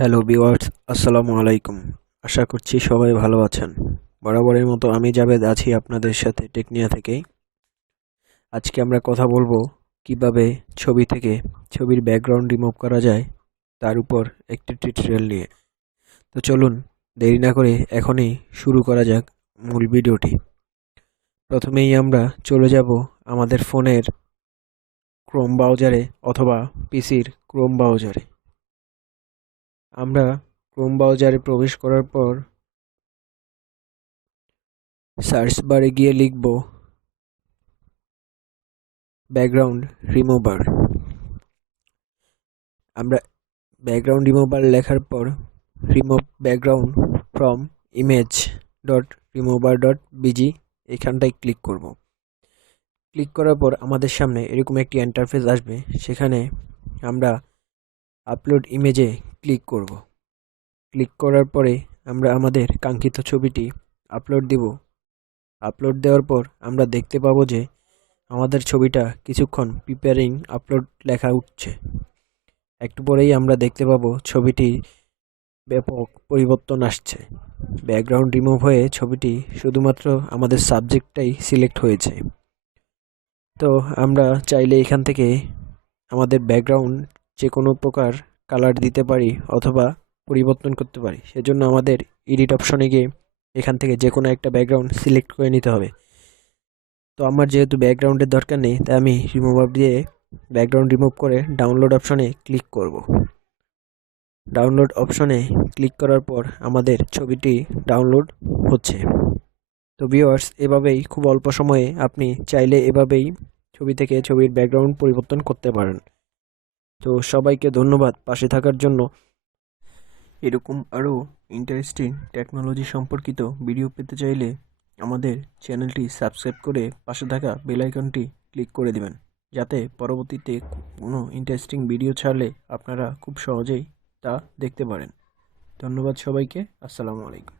Hello viewers, আসসালামু আলাইকুম। আশা করছি সবাই ভালো আছেন। বরাবরের মতো আমি জাবেদ আছি আপনাদের সাথে টেকনিয়া থেকে। আজকে আমরা কথা বলবো কিভাবে ছবি থেকে ছবির ব্যাকগ্রাউন্ড রিমুভ করা যায় তার উপর একটি টিউটোরিয়াল নিয়ে। তো চলুন দেরি না করে এখনই শুরু করা যাক মূল ভিডিওটি। প্রথমেই আমরা চলে যাব আমাদের ফোনের ক্রোম ব্রাউজারে অথবা পিসির ক্রোম ব্রাউজারে। আমরা ক্রোম ব্রাউজারে প্রবেশ করার পর সার্চ বারে গিয়ে লিখব ব্যাকগ্রাউন্ড রিমুভার। আমরা ব্যাকগ্রাউন্ড রিমুভার লেখার পর remove background from image dot remover dot busy এখানটায় ক্লিক করব। ক্লিক করার পর আমাদের সামনে এরকম একটি ইন্টারফেস আসবে। সেখানে আমরা আপলোড ইমেজে ক্লিক করব। ক্লিক করার পরে আমরা আমাদের কাঙ্ক্ষিত ছবিটি আপলোড দিব। আপলোড দেওয়ার পর আমরা দেখতে পাবো যে আমাদের ছবিটা কিছুক্ষণ প্রিপেয়ারিং আপলোড লেখা উঠছে। একটু পরেই আমরা দেখতে পাবো ছবিটি ব্যাপক পরিবর্তন আসছে। ব্যাকগ্রাউন্ড রিমুভ হয়ে ছবিটি শুধুমাত্র আমাদের সাবজেক্টটাই সিলেক্ট হয়েছে। তো আমরা চাইলে এখান থেকে আমাদের ব্যাকগ্রাউন্ড যে কোনো প্রকার কালার দিতে পারি অথবা পরিবর্তন করতে পারি। সেজন্য আমাদের এডিট অপশনে গিয়ে এখান থেকে যে কোনো একটা ব্যাকগ্রাউন্ড সিলেক্ট করে নিতে হবে। তো আমার যেহেতু ব্যাকগ্রাউন্ডের দরকার নেই, তাই আমি রিমুভার দিয়ে ব্যাকগ্রাউন্ড রিমুভ করে ডাউনলোড অপশনে ক্লিক করব। ডাউনলোড অপশনে ক্লিক করার পর আমাদের ছবিটি ডাউনলোড হচ্ছে। তো ভিউয়ার্স, এভাবেই খুব অল্প সময়ে আপনি চাইলে এভাবেই ছবি থেকে ছবির ব্যাকগ্রাউন্ড পরিবর্তন করতে পারেন। তো সবাইকে ধন্যবাদ পাশে থাকার জন্য। এরকম আরও ইন্টারেস্টিং টেকনোলজি সম্পর্কিত ভিডিও পেতে চাইলে আমাদের চ্যানেলটি সাবস্ক্রাইব করে পাশে থাকা বেল আইকনটি ক্লিক করে দিবেন, যাতে পরবর্তীতে কোনো ইন্টারেস্টিং ভিডিও ছাড়লে আপনারা খুব সহজেই তা দেখতে পারেন। ধন্যবাদ সবাইকে। আসসালামু আলাইকুম।